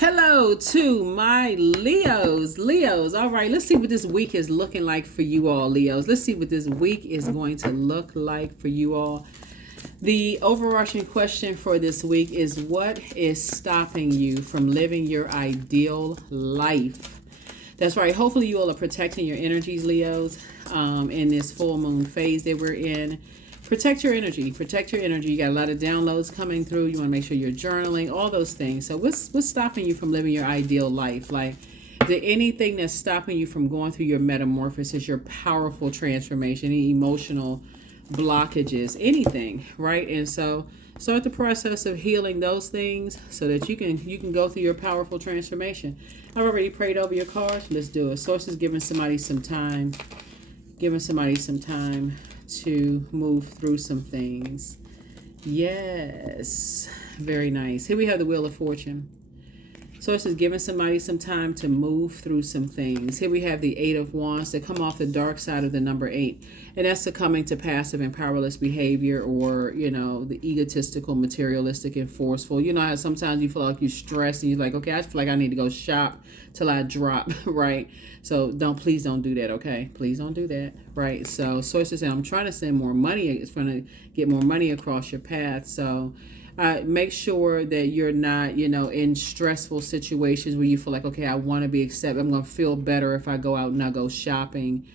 Hello to my Leos. All right, let's see what this week is looking like for you all, Leos. Let's see what this week is going to look like for you all. The overarching question for this week is, what is stopping you from living your ideal life? That's right. Hopefully you all are protecting your energies, Leos, in this full moon phase that we're in. Protect your energy. Protect your energy. You got a lot of downloads coming through. You want to make sure you're journaling, all those things. So what's stopping you from living your ideal life? Like, anything that's stopping you from going through your metamorphosis, your powerful transformation, any emotional blockages, anything, right? And so start the process of healing those things so that you can go through your powerful transformation. I've already prayed over your cards. Let's do it. Source is giving somebody some time. Giving somebody some time to move through some things. Yes. Very nice. Here we have the Wheel of Fortune. Source is giving somebody some time to move through some things. Here we have the Eight of Wands that come off the dark side of the number 8. And that's succumbing to passive and powerless behavior, or, the egotistical, materialistic, and forceful. You know how sometimes you feel like you're stressed and you're like, okay, I feel like I need to go shop till I drop, right? So please don't do that, okay? Please don't do that, right? So Source is saying, I'm trying to send more money. It's trying to get more money across your path. So make sure that you're not, in stressful situations where you feel like, okay, I want to be accepted. I'm going to feel better if I go out and I go shopping,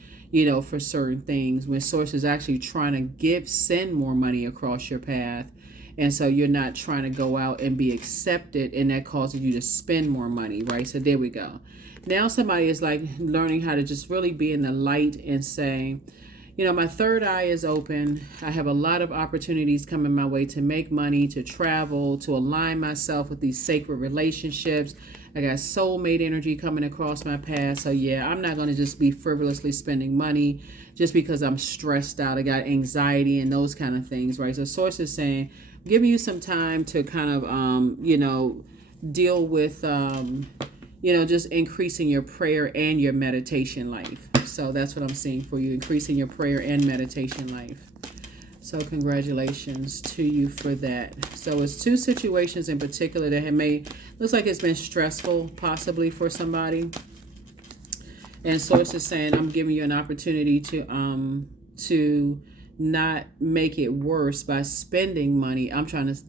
for certain things. When Source is actually trying to send more money across your path. And so you're not trying to go out and be accepted, and that causes you to spend more money, right? So there we go. Now somebody is like learning how to just really be in the light and say, my third eye is open. I have a lot of opportunities coming my way to make money, to travel, to align myself with these sacred relationships. I got soulmate energy coming across my path. So yeah, I'm not going to just be frivolously spending money just because I'm stressed out. I got anxiety and those kind of things, right? So Source is saying, giving you some time to kind of, deal with, just increasing your prayer and your meditation life. So that's what I'm seeing for you, increasing your prayer and meditation life. So congratulations to you for that. So it's two situations in particular that looks like it's been stressful possibly for somebody. And Source is saying, I'm giving you an opportunity to not make it worse by spending money.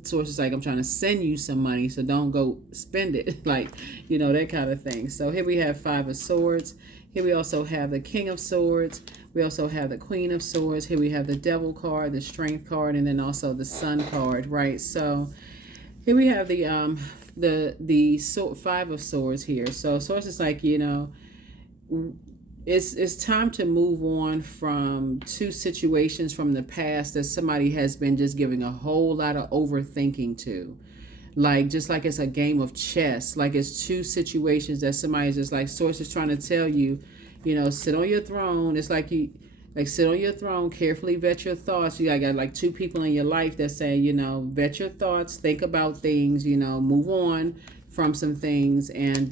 Source is like, I'm trying to send you some money, so don't go spend it. Like, that kind of thing. So here we have Five of Swords. Here we also have the King of Swords. We also have the Queen of Swords. Here we have the Devil card, the Strength card, and then also the Sun card, right? So here we have the Five of Swords here. So Source is like, it's time to move on from two situations from the past that somebody has been just giving a whole lot of overthinking to. Just like it's a game of chess. Like it's two situations that somebody's just like, Source is trying to tell you, sit on your throne. It's like sit on your throne, carefully vet your thoughts. You got like two people in your life that say, vet your thoughts, think about things, move on from some things. And,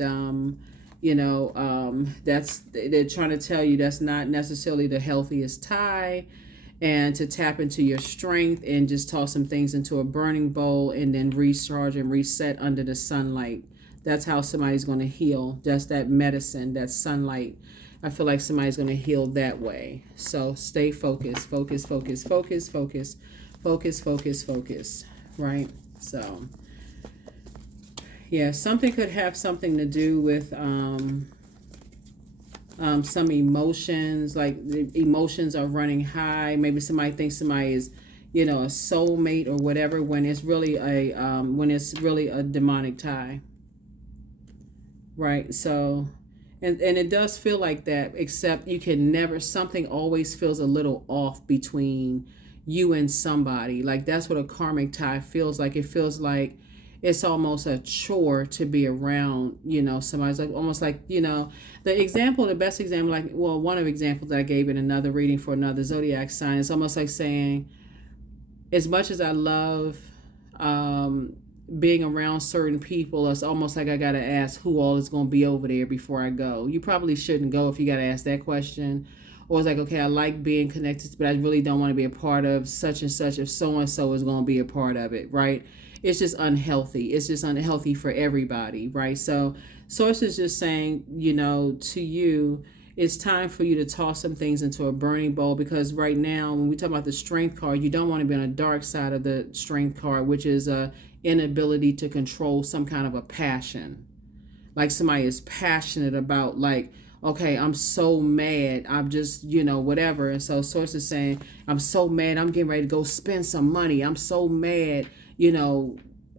they're trying to tell you that's not necessarily the healthiest tie, and to tap into your strength and just toss some things into a burning bowl and then recharge and reset under the sunlight. That's how somebody's going to heal. Just that medicine, that sunlight. I feel like somebody's going to heal that way. So stay focused, focus, focus, focus, focus, focus, focus, focus, right? So yeah, something could have something to do with some emotions, like the emotions are running high. Maybe somebody thinks somebody is, a soulmate or whatever, when it's really a demonic tie, right? So, and it does feel like that, except you can never. Something always feels a little off between you and somebody. Like that's what a karmic tie feels like. It feels like it's almost a chore to be around, somebody's like, almost like, the best example, one of the examples that I gave in another reading for another Zodiac sign, it's almost like saying, as much as I love being around certain people, it's almost like I got to ask who all is going to be over there before I go. You probably shouldn't go if you got to ask that question. Or it's like, okay, I like being connected, but I really don't want to be a part of such and such if so-and-so is going to be a part of it, right? it's just unhealthy. It's just unhealthy for everybody, right? So source is just saying, to you, it's time for you to toss some things into a burning bowl, because right now when we talk about the strength card, you don't want to be on the dark side of the strength card, which is a inability to control some kind of a passion. Like somebody is passionate about, like, okay, I'm so mad, I'm just, whatever. And so source is saying, I'm so mad, I'm getting ready to go spend some money, I'm so mad,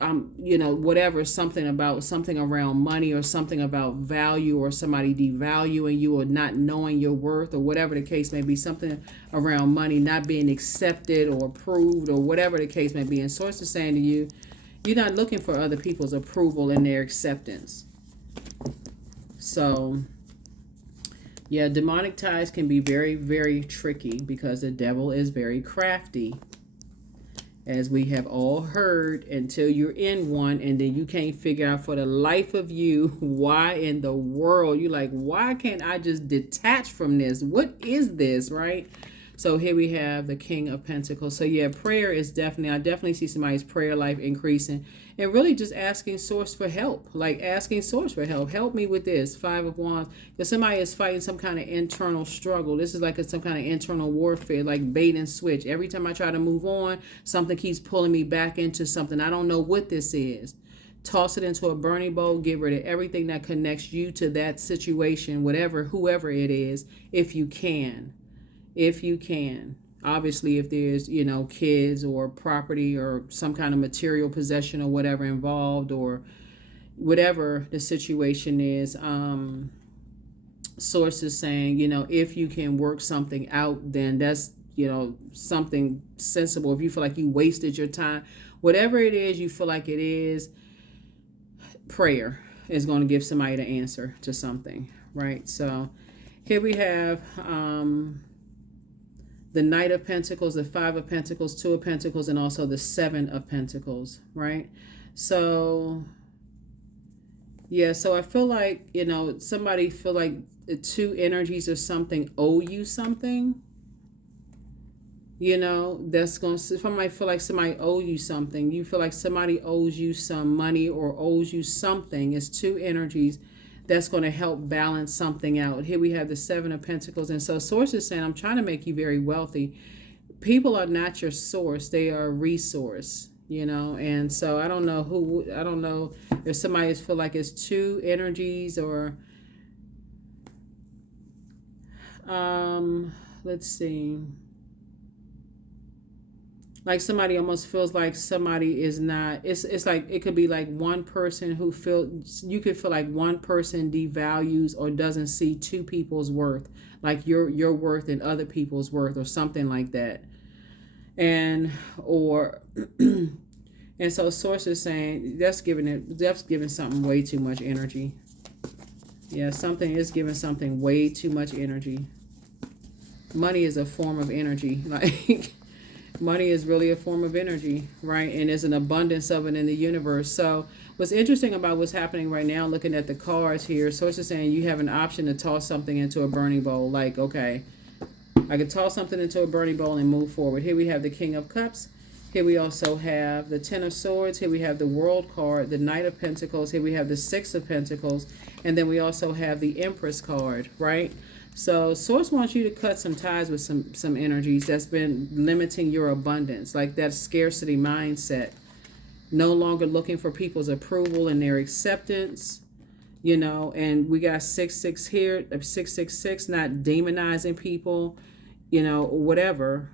I'm, whatever, something around money, or something about value, or somebody devaluing you, or not knowing your worth, or whatever the case may be, something around money not being accepted or approved, or whatever the case may be. And source is saying to you, you're not looking for other people's approval and their acceptance. So yeah, demonic ties can be very, very tricky, because the devil is very crafty, as we have all heard, until you're in one, and then you can't figure out for the life of you why in the world. You're like, why can't I just detach from this? What is this, right? So here we have the King of Pentacles. So yeah, prayer is I definitely see somebody's prayer life increasing, and really just asking source for help, like asking source for help. Help me with this. 5 of Wands. Because somebody is fighting some kind of internal struggle. This is like some kind of internal warfare, like bait and switch. Every time I try to move on, something keeps pulling me back into something. I don't know what this is. Toss it into a burning bowl. Get rid of everything that connects you to that situation, whoever it is, if you can. Obviously, if there's, kids or property or some kind of material possession or whatever involved, or whatever the situation is, source is saying, if you can work something out, then that's, something sensible. If you feel like you wasted your time, whatever it is you feel like it is, prayer is going to give somebody the answer to something, right? So here we have the Knight of Pentacles, the 5 of Pentacles, 2 of Pentacles, and also the 7 of Pentacles, right? So, yeah, so I feel like, somebody feel like the two energies or something owe you something. That's going to, somebody feel like somebody owe you something. You feel like somebody owes you some money or owes you something. It's two energies that's going to help balance something out. Here we have the 7 of Pentacles. And so source is saying, I'm trying to make you very wealthy. People are not your source. They are a resource, And so I don't know if somebody feel like it's two energies, or, let's see. Like somebody almost feels like somebody is not, it's like, it could be like one person you could feel like one person devalues or doesn't see two people's worth, like your worth and other people's worth, or something like that. And so source is saying that's giving something way too much energy. Yeah, something is giving something way too much energy. Money is a form of energy, like money is really a form of energy, right? And there's an abundance of it in the universe. So what's interesting about what's happening right now, looking at the cards here, source is saying you have an option to toss something into a burning bowl. Like, okay, I could toss something into a burning bowl and move forward. Here we have the King of Cups. Here we also have the 10 of Swords. Here we have the World card, the Knight of Pentacles. Here we have the 6 of Pentacles. And then we also have the Empress card, right? So source wants you to cut some ties with some energies that's been limiting your abundance, like that scarcity mindset. No longer looking for people's approval and their acceptance, and we got 666 here, 666, not demonizing people, whatever,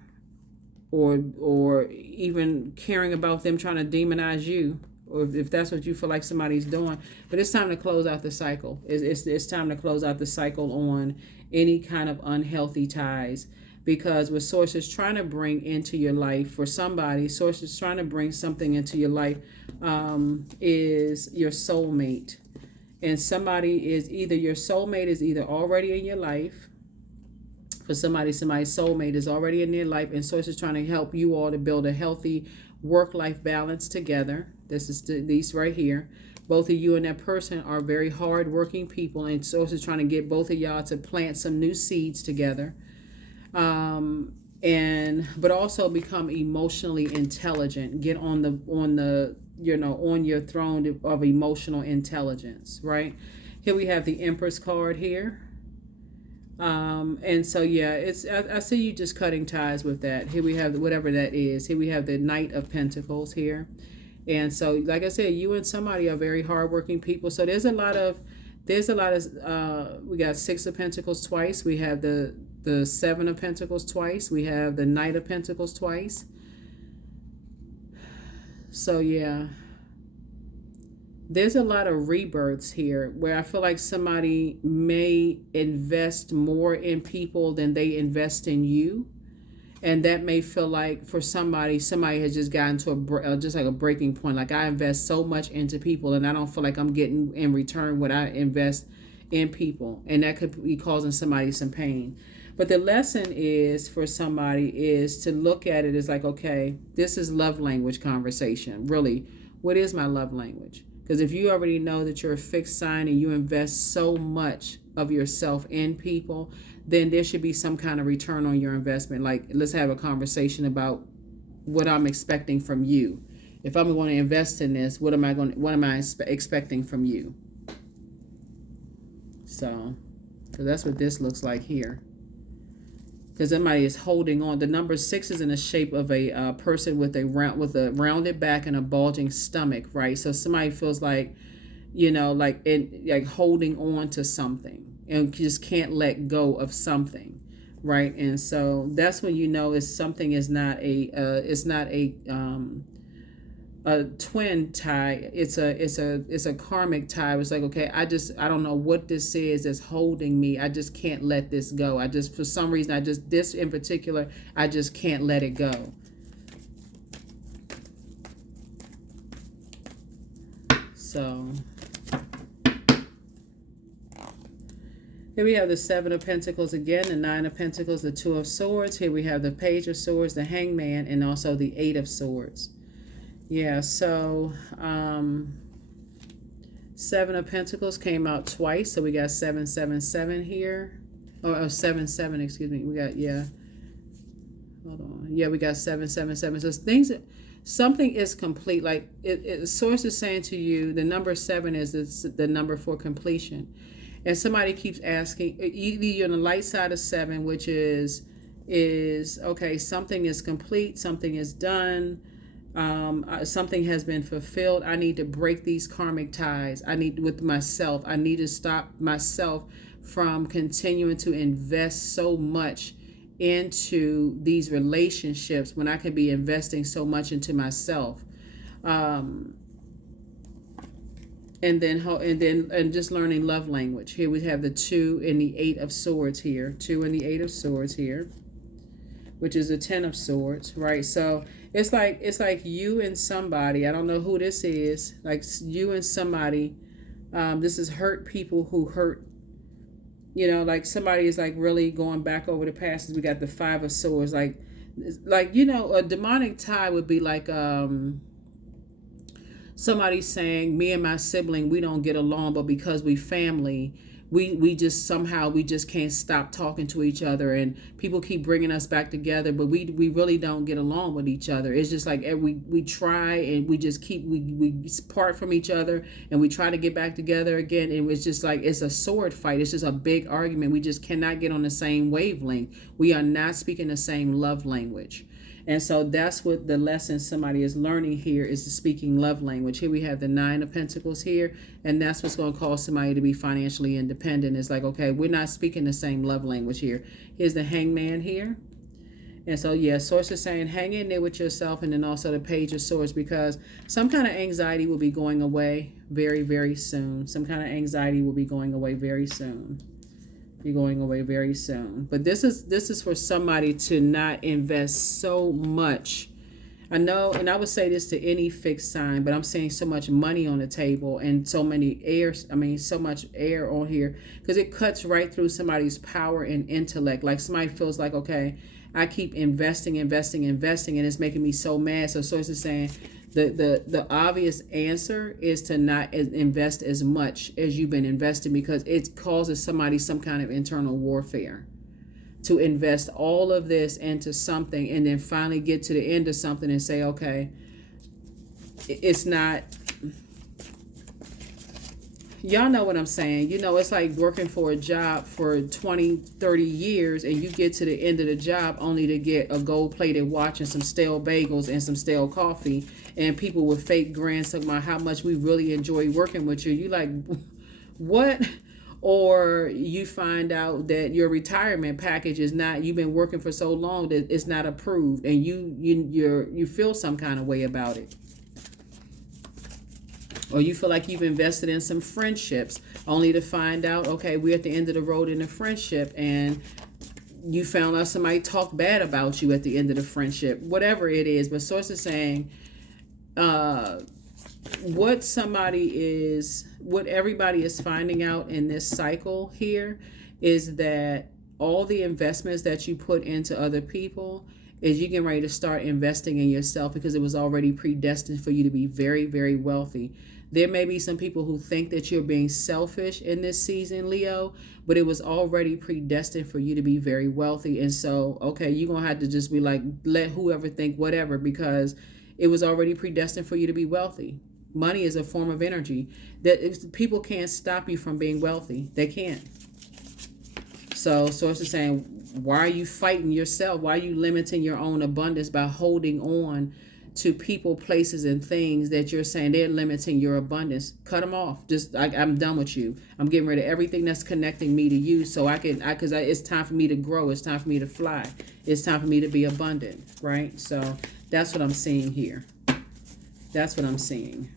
or even caring about them trying to demonize you, or if that's what you feel like somebody's doing. But it's time to close out the cycle. It's time to close out the cycle on any kind of unhealthy ties, because what source is trying to bring into your life, for somebody, source is trying to bring something into your life, is your soulmate. And somebody is either, your soulmate is either already in your life. For somebody's soulmate is already in their life, and source is trying to help you all to build a healthy work-life balance together. This is these right here. Both of you and that person are very hard-working people, and source is trying to get both of y'all to plant some new seeds together, but also become emotionally intelligent. Get on the on your throne of emotional intelligence, right? Here we have the Empress card here. And so, yeah, I see you just cutting ties with that. Here we have whatever that is. Here we have the Knight of Pentacles here. And so, like I said, you and somebody are very hardworking people. So there's a lot of, we got Six of Pentacles twice. We have the Seven of Pentacles twice. We have the Knight of Pentacles twice. So, yeah. There's a lot of rebirths here where I feel like somebody may invest more in people than they invest in you. And that may feel like for somebody has just gotten to just like a breaking point. Like, I invest so much into people and I don't feel like I'm getting in return what I invest in people. And that could be causing somebody some pain. But the lesson is for somebody is to look at it as like, okay, this is love language conversation. Really, what is my love language? Because if you already know that you're a fixed sign and you invest so much of yourself in people, then there should be some kind of return on your investment. Like, let's have a conversation about what I'm expecting from you. If I'm going to invest in this, what am I expecting from you? So, because that's what this looks like here. Because somebody is holding on. The number 6 is in the shape of a person with a rounded back and a bulging stomach, right? So somebody feels like, like holding on to something and just can't let go of something, right? And so that's when something is not a twin tie. It's a karmic tie. It's like, okay, I don't know what this is that's holding me. I just can't let this go. For some reason, this in particular, I just can't let it go. So here we have the Seven of Pentacles again, the Nine of Pentacles, the Two of Swords. Here we have the Page of Swords, the Hangman, and also the Eight of Swords. Yeah, so Seven of Pentacles came out twice, so we got 777 here. Oh, 77, excuse me. We got, yeah. Hold on. Yeah, we got 777. So something is complete. Like, source is saying to you, the number 7 is the number for completion. And somebody keeps asking, either you're on the light side of 7, which is okay, something is complete, something is done. Something has been fulfilled. I need to break these karmic ties. With myself, I need to stop myself from continuing to invest so much into these relationships when I could be investing so much into myself. And just learning love language. Here we have the 2 and the 8 of Swords here. 2 and the 8 of Swords here, which is a 10 of Swords, right? So it's like you and somebody, I don't know who this is, like you and somebody, this is hurt people who hurt, like somebody is like really going back over the past. We got the 5 of Swords, like a demonic tie would be like, somebody saying, me and my sibling, we don't get along, but because we family, we just can't stop talking to each other, and people keep bringing us back together, but we really don't get along with each other. It's just like we try and we just we part from each other, and we try to get back together again, and it's just like it's a sword fight. It's just a big argument. We just cannot get on the same wavelength. We are not speaking the same love language. And so that's what the lesson somebody is learning here is the speaking love language. Here we have the 9 of Pentacles here, and that's what's going to cause somebody to be financially independent. It's like, okay, we're not speaking the same love language here. Here's the Hangman here. And so, yeah, Source is saying hang in there with yourself, and then also the Page of Swords, because some kind of anxiety will be going away very, very soon. Some kind of anxiety will be going away very soon. You're going away very soon. But this is for somebody to not invest so much. I know, and I would say this to any fixed sign, but I'm saying so much money on the table and so much air on here, because it cuts right through somebody's power and intellect. Like somebody feels like, okay, I keep investing, and it's making me so mad. So Source is saying the obvious answer is to not invest as much as you've been investing, because it causes somebody some kind of internal warfare to invest all of this into something and then finally get to the end of something and say, okay, it's not, y'all know what I'm saying. You know, it's like working for a job for 20, 30 years and you get to the end of the job only to get a gold-plated watch and some stale bagels and some stale coffee, and people with fake grins talking about how much we really enjoy working with you. You like, what? Or you find out that your retirement package is not, you've been working for so long that it's not approved, and you feel some kind of way about it. Or you feel like you've invested in some friendships only to find out, okay, we're at the end of the road in a friendship, and you found out somebody talked bad about you at the end of the friendship, whatever it is. But source is saying, what everybody is finding out in this cycle here is that all the investments that you put into other people is you getting ready to start investing in yourself, because it was already predestined for you to be very, very wealthy. There may be some people who think that you're being selfish in this season, Leo, but it was already predestined for you to be very wealthy. And so, okay, you're going to have to just be like, let whoever think whatever, because it was already predestined for you to be wealthy. Money is a form of energy. That people can't stop you from being wealthy. They can't. So source is saying, why are you fighting yourself? Why are you limiting your own abundance by holding on to people, places, and things that you're saying they're limiting your abundance? Cut them off. Just, I'm done with you. I'm getting rid of everything that's connecting me to you, so because it's time for me to grow. It's time for me to fly. It's time for me to be abundant, right? So that's what I'm seeing here. That's what I'm seeing.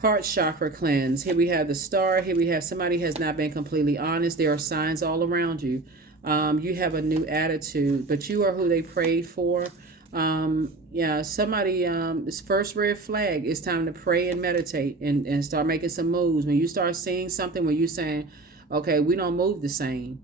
Heart chakra cleanse. Here we have the star. Here we have somebody has not been completely honest. There are signs all around you. You have a new attitude, but you are who they prayed for. Yeah, somebody, this first red flag, it's time to pray and meditate and start making some moves. When you start seeing something where you're saying, okay, we don't move the same.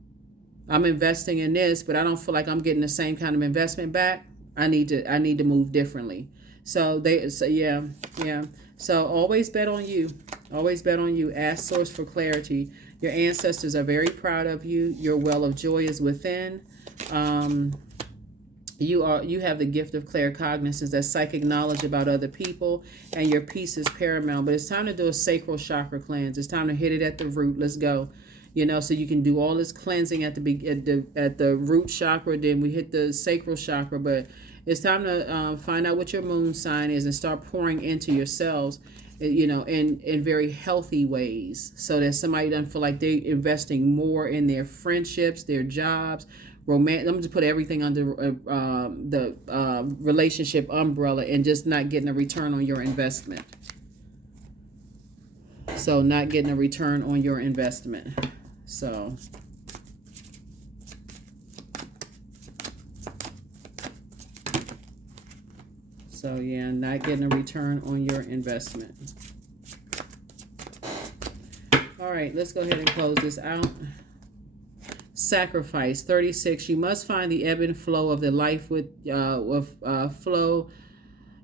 I'm investing in this, but I don't feel like I'm getting the same kind of investment back. I need to move differently. So yeah. So always bet on you. Always bet on you. Ask source for clarity. Your ancestors are very proud of you. Your well of joy is within. You have the gift of claircognizance, that psychic knowledge about other people, and your peace is paramount. But it's time to do a sacral chakra cleanse. It's time to hit it at the root. Let's go. You know, so you can do all this cleansing at the root chakra. Then we hit the sacral chakra, but it's time to find out what your moon sign is and start pouring into yourselves, you know, in very healthy ways, so that somebody doesn't feel like they're investing more in their friendships, their jobs, romance. I'm just put everything under the relationship umbrella, and just not getting a return on your investment. So not getting a return on your investment. So yeah, not getting a return on your investment. All right, let's go ahead and close this out. Sacrifice 36. You must find the ebb and flow of the life flow.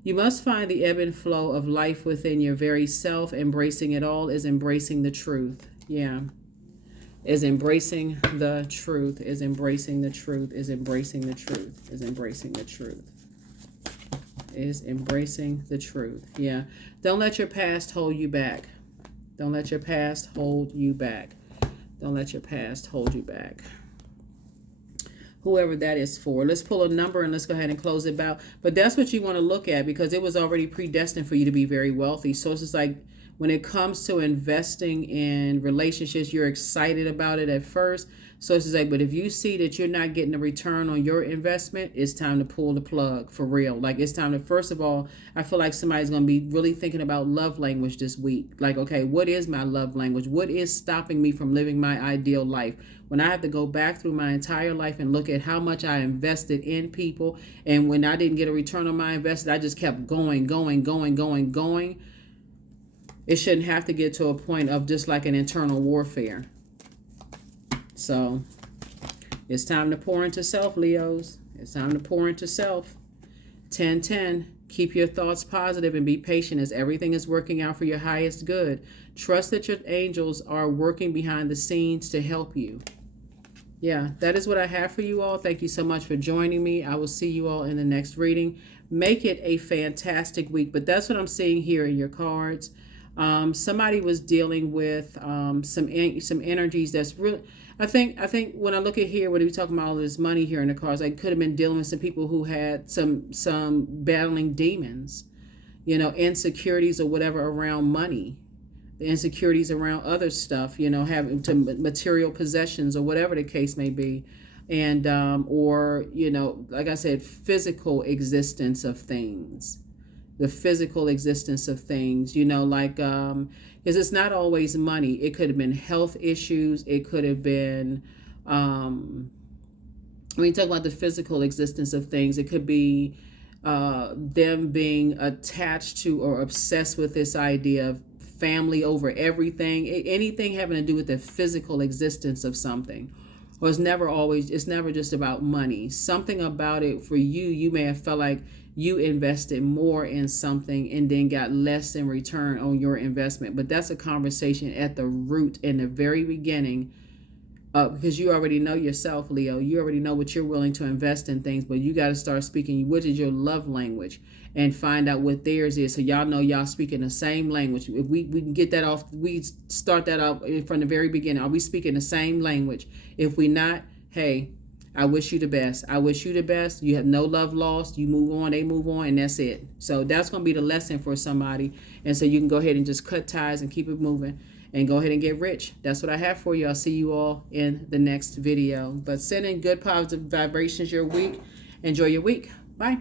You must find the ebb and flow of life within your very self. Embracing it all is embracing the truth. Yeah. Is embracing the truth. Is embracing the truth. Is embracing the truth. Is embracing the truth. Is embracing the truth. Yeah. Don't let your past hold you back. Don't let your past hold you back. Don't let your past hold you back. Whoever that is for. Let's pull a number and let's go ahead and close it out. But that's what you want to look at, because it was already predestined for you to be very wealthy. So it's just like, when it comes to investing in relationships, you're excited about it at first. So it's just like, but if you see that you're not getting a return on your investment, it's time to pull the plug for real. Like, it's time to, first of all, I feel like somebody's going to be really thinking about love language this week. Like, okay, what is my love language? What is stopping me from living my ideal life? When I have to go back through my entire life and look at how much I invested in people, and when I didn't get a return on my investment, I just kept going. It shouldn't have to get to a point of just like an internal warfare. So it's time to pour into self, Leos. It's time to pour into self. 10-10. Keep your thoughts positive and be patient, as everything is working out for your highest good. Trust that your angels are working behind the scenes to help you. Yeah, that is what I have for you all. Thank you so much for joining me. I will see you all in the next reading. Make it a fantastic week. But that's what I'm seeing here in your cards. Somebody was dealing with some energies that's really. I think when I look at here, when we talking about all this money here in the cards, I could have been dealing with some people who had some battling demons, insecurities or whatever around money, the insecurities around other stuff, having to material possessions or whatever the case may be, and or like I said, physical existence of things, the physical existence of things, like because it's not always money. It could have been health issues. It could have been when you talk about the physical existence of things, it could be them being attached to or obsessed with this idea of family over everything, anything having to do with the physical existence of something. Or it's never just about money. Something about it for you may have felt like you invested more in something and then got less in return on your investment. But that's a conversation at the root in the very beginning, because you already know yourself, Leo. You already know what you're willing to invest in things, but you got to start speaking. What is your love language? And find out what theirs is, so y'all know y'all speaking the same language. If we can get that off, we start that off from the very beginning. Are we speaking the same language? If we not, hey, I wish you the best. I wish you the best. You have no love lost. You move on, they move on, and that's it. So that's going to be the lesson for somebody. And so you can go ahead and just cut ties and keep it moving and go ahead and get rich. That's what I have for you. I'll see you all in the next video. But send in good positive vibrations your week. Enjoy your week. Bye.